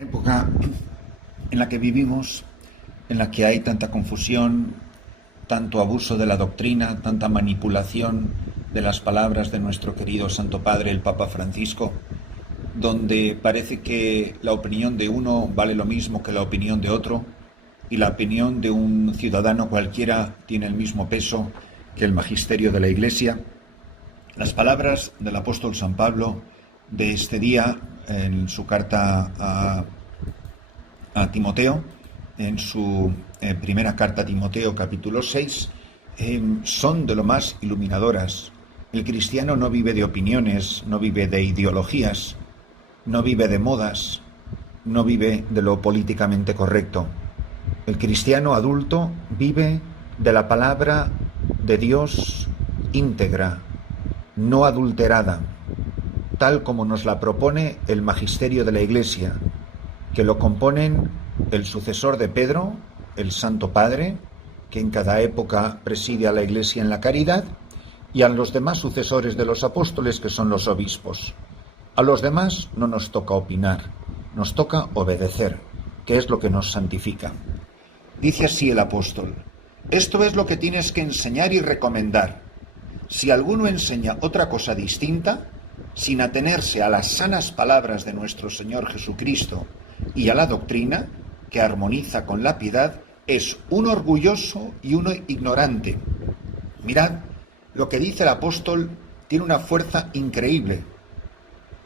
Época en la que vivimos, en la que hay tanta confusión, tanto abuso de la doctrina, tanta manipulación de las palabras de nuestro querido Santo Padre, el Papa Francisco, donde parece que la opinión de uno vale lo mismo que la opinión de otro, y la opinión de un ciudadano cualquiera tiene el mismo peso que el magisterio de la Iglesia. Las palabras del apóstol San Pablo de este día, en su carta a Timoteo, en su primera carta a Timoteo, capítulo 6, son de lo más iluminadoras. El cristiano no vive de opiniones, no vive de ideologías, no vive de modas, no vive de lo políticamente correcto. El cristiano adulto vive de la palabra de Dios íntegra, no adulterada, tal como nos la propone el magisterio de la Iglesia, que lo componen el sucesor de Pedro, el Santo Padre, que en cada época preside a la Iglesia en la caridad, y a los demás sucesores de los apóstoles, que son los obispos. A los demás no nos toca opinar, nos toca obedecer, que es lo que nos santifica. Dice así el apóstol: esto es lo que tienes que enseñar y recomendar. Si alguno enseña otra cosa distinta, sin atenerse a las sanas palabras de nuestro Señor Jesucristo y a la doctrina, que armoniza con la piedad, es un orgulloso y un ignorante. Mirad, lo que dice el apóstol tiene una fuerza increíble.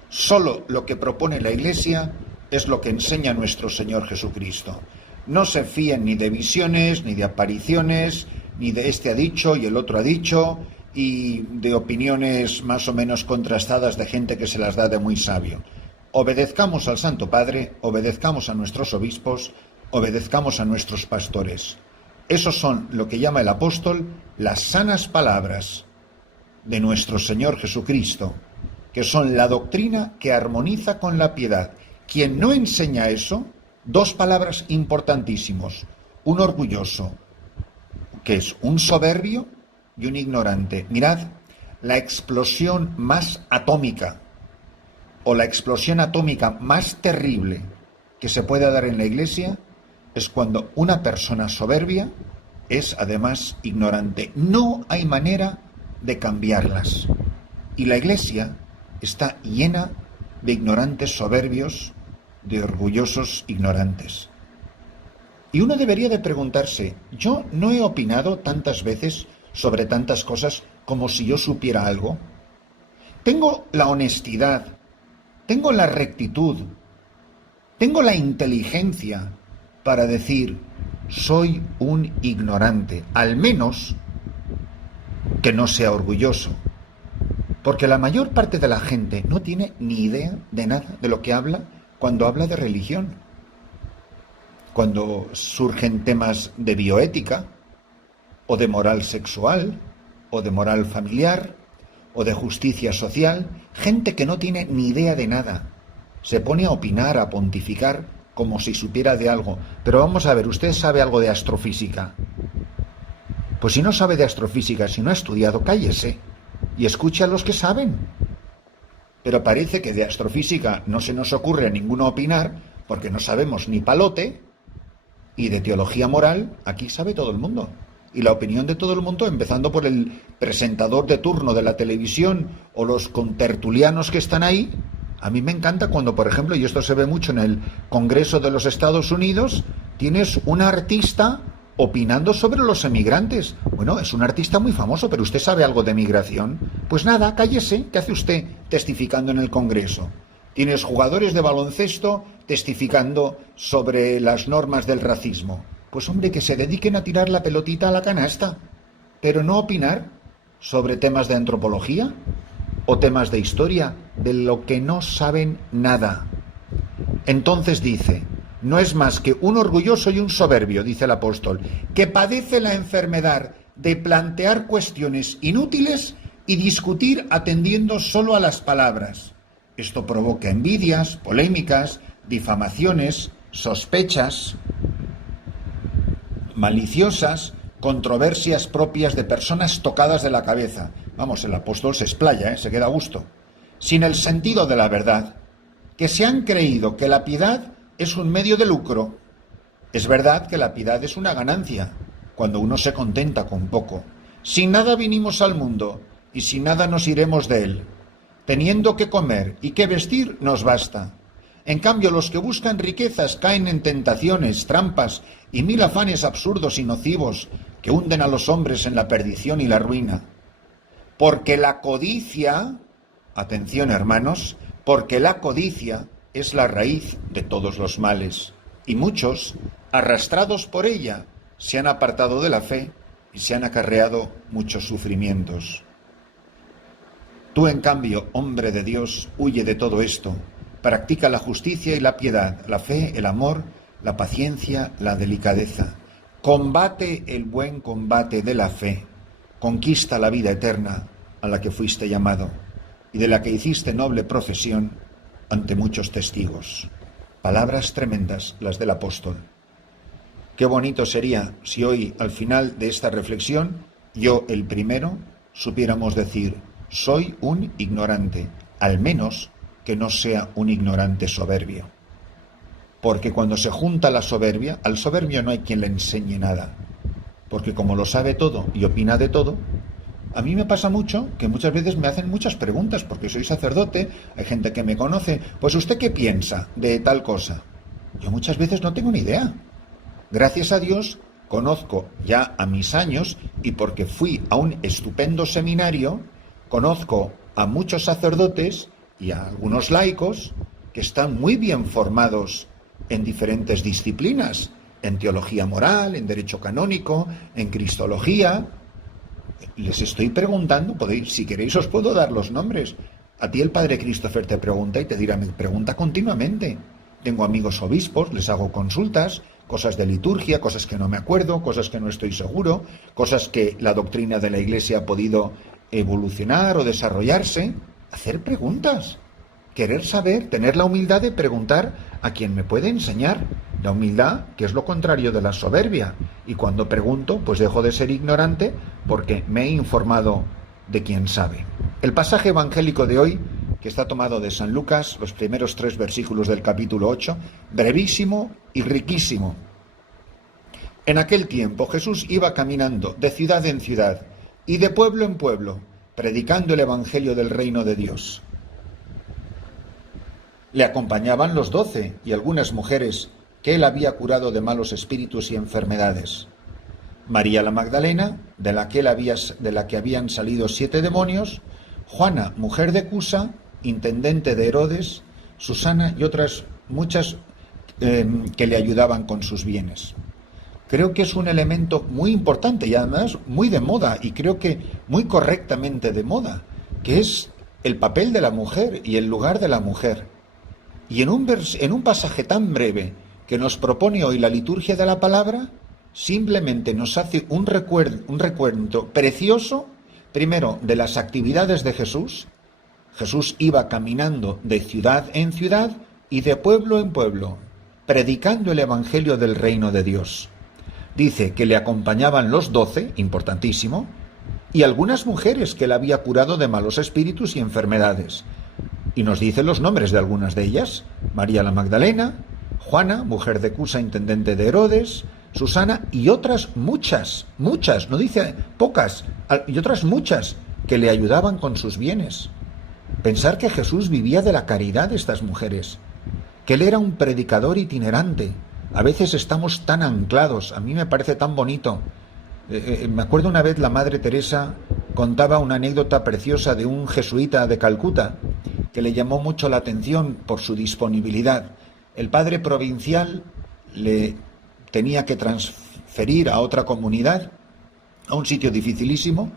Solo lo que propone la Iglesia es lo que enseña nuestro Señor Jesucristo. No se fíen ni de visiones, ni de apariciones, ni de este ha dicho y el otro ha dicho, y de opiniones más o menos contrastadas de gente que se las da de muy sabio. Obedezcamos al Santo Padre, obedezcamos a nuestros obispos, obedezcamos a nuestros pastores. Esos son lo que llama el apóstol las sanas palabras de nuestro Señor Jesucristo, que son la doctrina que armoniza con la piedad. Quien no enseña eso, dos palabras importantísimos: un orgulloso, que es un soberbio, y un ignorante. Mirad, la explosión más atómica o la explosión atómica más terrible que se puede dar en la Iglesia es cuando una persona soberbia es además ignorante. No hay manera de cambiarlas. Y la Iglesia está llena de ignorantes soberbios, de orgullosos ignorantes. Y uno debería de preguntarse: yo no he opinado tantas veces sobre tantas cosas como si yo supiera algo. Tengo la honestidad, tengo la rectitud, tengo la inteligencia para decir: soy un ignorante, al menos que no sea orgulloso. Porque la mayor parte de la gente no tiene ni idea de nada de lo que habla cuando habla de religión. Cuando surgen temas de bioética, o de moral sexual, o de moral familiar, o de justicia social, gente que no tiene ni idea de nada se pone a opinar, a pontificar, como si supiera de algo. Pero vamos a ver, ¿usted sabe algo de astrofísica? Pues si no sabe de astrofísica, si no ha estudiado, cállese y escuche a los que saben. Pero parece que de astrofísica no se nos ocurre a ninguno opinar, porque no sabemos ni palote, y de teología moral aquí sabe todo el mundo. Y la opinión de todo el mundo, empezando por el presentador de turno de la televisión o los contertulianos que están ahí. A mí me encanta cuando, por ejemplo, y esto se ve mucho en el Congreso de los Estados Unidos, tienes un artista opinando sobre los emigrantes. Bueno, es un artista muy famoso, pero ¿usted sabe algo de migración? Pues nada, cállese. ¿Qué hace usted testificando en el Congreso? Tienes jugadores de baloncesto testificando sobre las normas del racismo. Pues hombre, que se dediquen a tirar la pelotita a la canasta, pero no opinar sobre temas de antropología o temas de historia, de lo que no saben nada. Entonces dice: no es más que un orgulloso y un soberbio, dice el apóstol, que padece la enfermedad de plantear cuestiones inútiles y discutir atendiendo solo a las palabras. Esto provoca envidias, polémicas, difamaciones, sospechas maliciosas, controversias propias de personas tocadas de la cabeza. Vamos, el apóstol se explaya, se queda a gusto. Sin el sentido de la verdad, que se han creído que la piedad es un medio de lucro. Es verdad que la piedad es una ganancia, cuando uno se contenta con poco. Sin nada vinimos al mundo, y sin nada nos iremos de él. Teniendo que comer y que vestir nos basta. En cambio, los que buscan riquezas caen en tentaciones, trampas y mil afanes absurdos y nocivos que hunden a los hombres en la perdición y la ruina. Porque la codicia, atención hermanos, porque la codicia es la raíz de todos los males, y muchos, arrastrados por ella, se han apartado de la fe y se han acarreado muchos sufrimientos. Tú, en cambio, hombre de Dios, huye de todo esto. Practica la justicia y la piedad, la fe, el amor, la paciencia, la delicadeza. Combate el buen combate de la fe. Conquista la vida eterna a la que fuiste llamado y de la que hiciste noble profesión ante muchos testigos. Palabras tremendas las del apóstol. Qué bonito sería si hoy, al final de esta reflexión, yo, el primero, supiéramos decir: soy un ignorante, al menos que no sea un ignorante soberbio. Porque cuando se junta la soberbia, al soberbio no hay quien le enseñe nada. Porque como lo sabe todo y opina de todo, a mí me pasa mucho que muchas veces me hacen muchas preguntas, porque soy sacerdote, hay gente que me conoce. Pues ¿usted qué piensa de tal cosa? Yo muchas veces no tengo ni idea. Gracias a Dios, conozco ya a mis años, y porque fui a un estupendo seminario, conozco a muchos sacerdotes y a algunos laicos que están muy bien formados en diferentes disciplinas, en teología moral, en derecho canónico, en cristología. Les estoy preguntando, si queréis os puedo dar los nombres. A ti el padre Christopher te pregunta y te dirá, me pregunta continuamente. Tengo amigos obispos, les hago consultas, cosas de liturgia, cosas que no me acuerdo, cosas que no estoy seguro, cosas que la doctrina de la Iglesia ha podido evolucionar o desarrollarse. Hacer preguntas, querer saber, tener la humildad de preguntar a quien me puede enseñar. La humildad, que es lo contrario de la soberbia. Y cuando pregunto, pues dejo de ser ignorante porque me he informado de quien sabe. El pasaje evangélico de hoy, que está tomado de San Lucas, los primeros 3 versículos del capítulo 8, brevísimo y riquísimo. En aquel tiempo Jesús iba caminando de ciudad en ciudad y de pueblo en pueblo, predicando el evangelio del reino de Dios. Le acompañaban los 12 y algunas mujeres que él había curado de malos espíritus y enfermedades. María la Magdalena, de la que habían salido 7 demonios, Juana, mujer de Cusa, intendente de Herodes, Susana y otras muchas que le ayudaban con sus bienes. Creo que es un elemento muy importante y además muy de moda, y creo que muy correctamente de moda, que es el papel de la mujer y el lugar de la mujer. Y en un pasaje tan breve que nos propone hoy la liturgia de la palabra, simplemente nos hace un recuento precioso, primero, de las actividades de Jesús. Jesús iba caminando de ciudad en ciudad y de pueblo en pueblo, predicando el evangelio del reino de Dios. Dice que le acompañaban los 12, importantísimo, y algunas mujeres que él había curado de malos espíritus y enfermedades. Y nos dice los nombres de algunas de ellas: María la Magdalena, Juana, mujer de Cusa, intendente de Herodes, Susana y otras muchas, no dice pocas, y otras muchas que le ayudaban con sus bienes. Pensar que Jesús vivía de la caridad de estas mujeres, que él era un predicador itinerante. A veces estamos tan anclados, a mí me parece tan bonito. Me acuerdo una vez la Madre Teresa contaba una anécdota preciosa de un jesuita de Calcuta que le llamó mucho la atención por su disponibilidad. El padre provincial le tenía que transferir a otra comunidad, a un sitio dificilísimo.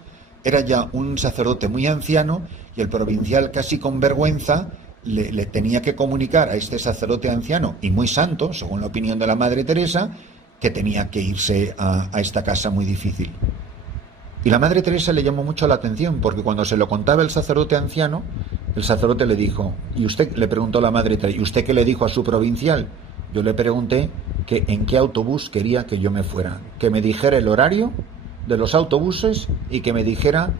Era ya un sacerdote muy anciano y el provincial, casi con vergüenza, le tenía que comunicar a este sacerdote anciano y muy santo, según la opinión de la Madre Teresa, que tenía que irse a esta casa muy difícil. Y la Madre Teresa le llamó mucho la atención, porque cuando se lo contaba el sacerdote anciano, el sacerdote le dijo, y usted, le preguntó la Madre Teresa, ¿y usted qué le dijo a su provincial? Yo le pregunté que en qué autobús quería que yo me fuera, que me dijera el horario de los autobuses y que me dijera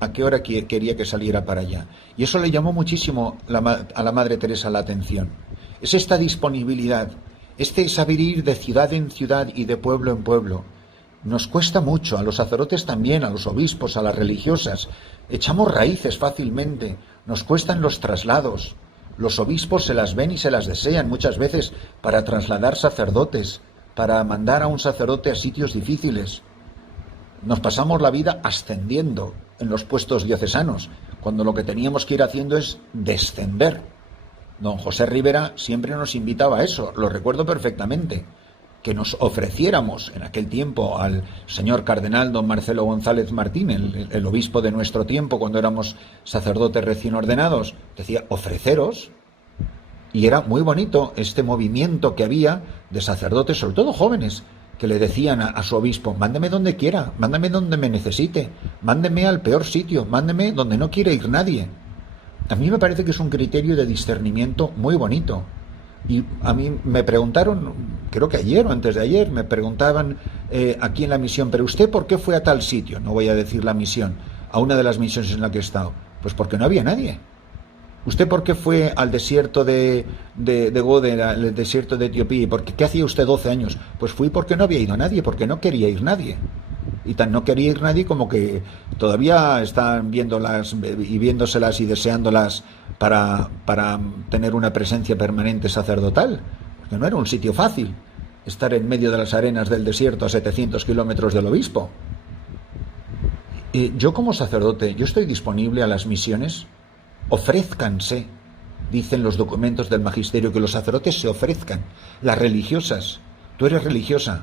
a qué hora quería que saliera para allá. Y eso le llamó muchísimo a la Madre Teresa la atención. Es esta disponibilidad, este saber ir de ciudad en ciudad y de pueblo en pueblo. Nos cuesta mucho, a los sacerdotes también, a los obispos, a las religiosas. Echamos raíces fácilmente, nos cuestan los traslados. Los obispos se las ven y se las desean muchas veces para trasladar sacerdotes, para mandar a un sacerdote a sitios difíciles. Nos pasamos la vida ascendiendo en los puestos diocesanos, cuando lo que teníamos que ir haciendo es descender. Don José Rivera siempre nos invitaba a eso, lo recuerdo perfectamente, que nos ofreciéramos en aquel tiempo al señor cardenal don Marcelo González Martín, el obispo de nuestro tiempo, cuando éramos sacerdotes recién ordenados, decía, ofreceros. Y era muy bonito este movimiento que había de sacerdotes, sobre todo jóvenes, que le decían a su obispo, mándeme donde quiera, mándeme donde me necesite, mándeme al peor sitio, mándeme donde no quiere ir nadie. A mí me parece que es un criterio de discernimiento muy bonito. Y a mí me preguntaron, creo que ayer o antes de ayer, me preguntaban aquí en la misión, ¿pero usted por qué fue a tal sitio? No voy a decir la misión, a una de las misiones en la que he estado. Pues porque no había nadie. ¿Usted por qué fue al desierto de Gode, al desierto de Etiopía? ¿Y qué hacía usted 12 años? Pues fui porque no había ido nadie, porque no quería ir nadie. Y tan no quería ir nadie como que todavía están viéndolas y viéndoselas y deseándolas para tener una presencia permanente sacerdotal. Porque no era un sitio fácil estar en medio de las arenas del desierto a 700 kilómetros del obispo. Yo como sacerdote, yo estoy disponible a las misiones. Ofrézcanse, dicen los documentos del magisterio, que los sacerdotes se ofrezcan. Las religiosas, tú eres religiosa,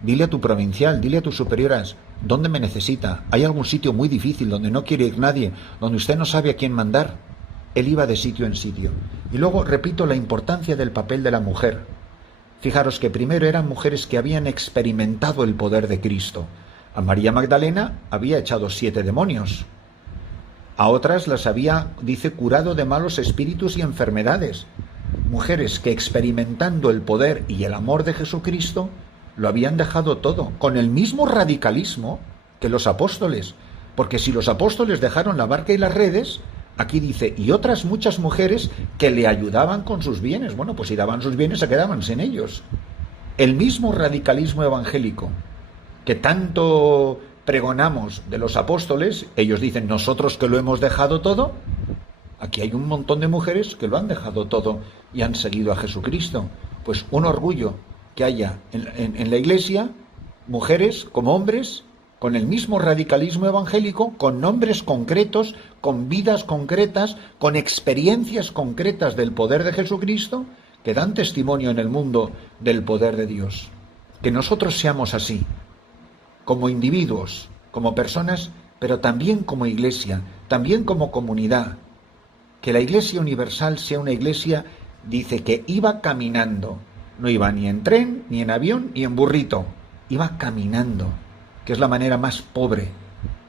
dile a tu provincial, dile a tus superioras, ¿dónde me necesita? ¿Hay algún sitio muy difícil donde no quiere ir nadie, donde usted no sabe a quién mandar? Él iba de sitio en sitio. Y luego repito la importancia del papel de la mujer. Fijaros que primero eran mujeres que habían experimentado el poder de Cristo. A María Magdalena había echado 7 demonios. A otras las había, dice, curado de malos espíritus y enfermedades. Mujeres que experimentando el poder y el amor de Jesucristo lo habían dejado todo, con el mismo radicalismo que los apóstoles. Porque si los apóstoles dejaron la barca y las redes, aquí dice, y otras muchas mujeres que le ayudaban con sus bienes. Bueno, pues si daban sus bienes se quedaban sin ellos. El mismo radicalismo evangélico que tanto pregonamos de los apóstoles, ellos dicen, nosotros que lo hemos dejado todo, aquí hay un montón de mujeres que lo han dejado todo y han seguido a Jesucristo. Pues un orgullo que haya en la Iglesia mujeres como hombres con el mismo radicalismo evangélico, con nombres concretos, con vidas concretas, con experiencias concretas del poder de Jesucristo, que dan testimonio en el mundo del poder de Dios. Que nosotros seamos así, como individuos, como personas, pero también como Iglesia, también como comunidad. Que la Iglesia universal sea una Iglesia, dice, que iba caminando. No iba ni en tren, ni en avión, ni en burrito. Iba caminando, que es la manera más pobre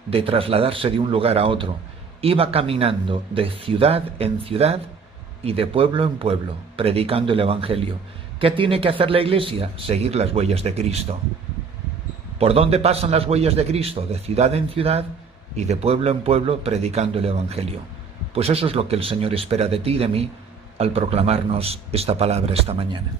de trasladarse de un lugar a otro. Iba caminando de ciudad en ciudad y de pueblo en pueblo, predicando el Evangelio. ¿Qué tiene que hacer la Iglesia? Seguir las huellas de Cristo. ¿Por dónde pasan las huellas de Cristo? De ciudad en ciudad y de pueblo en pueblo, predicando el Evangelio. Pues eso es lo que el Señor espera de ti y de mí al proclamarnos esta palabra esta mañana.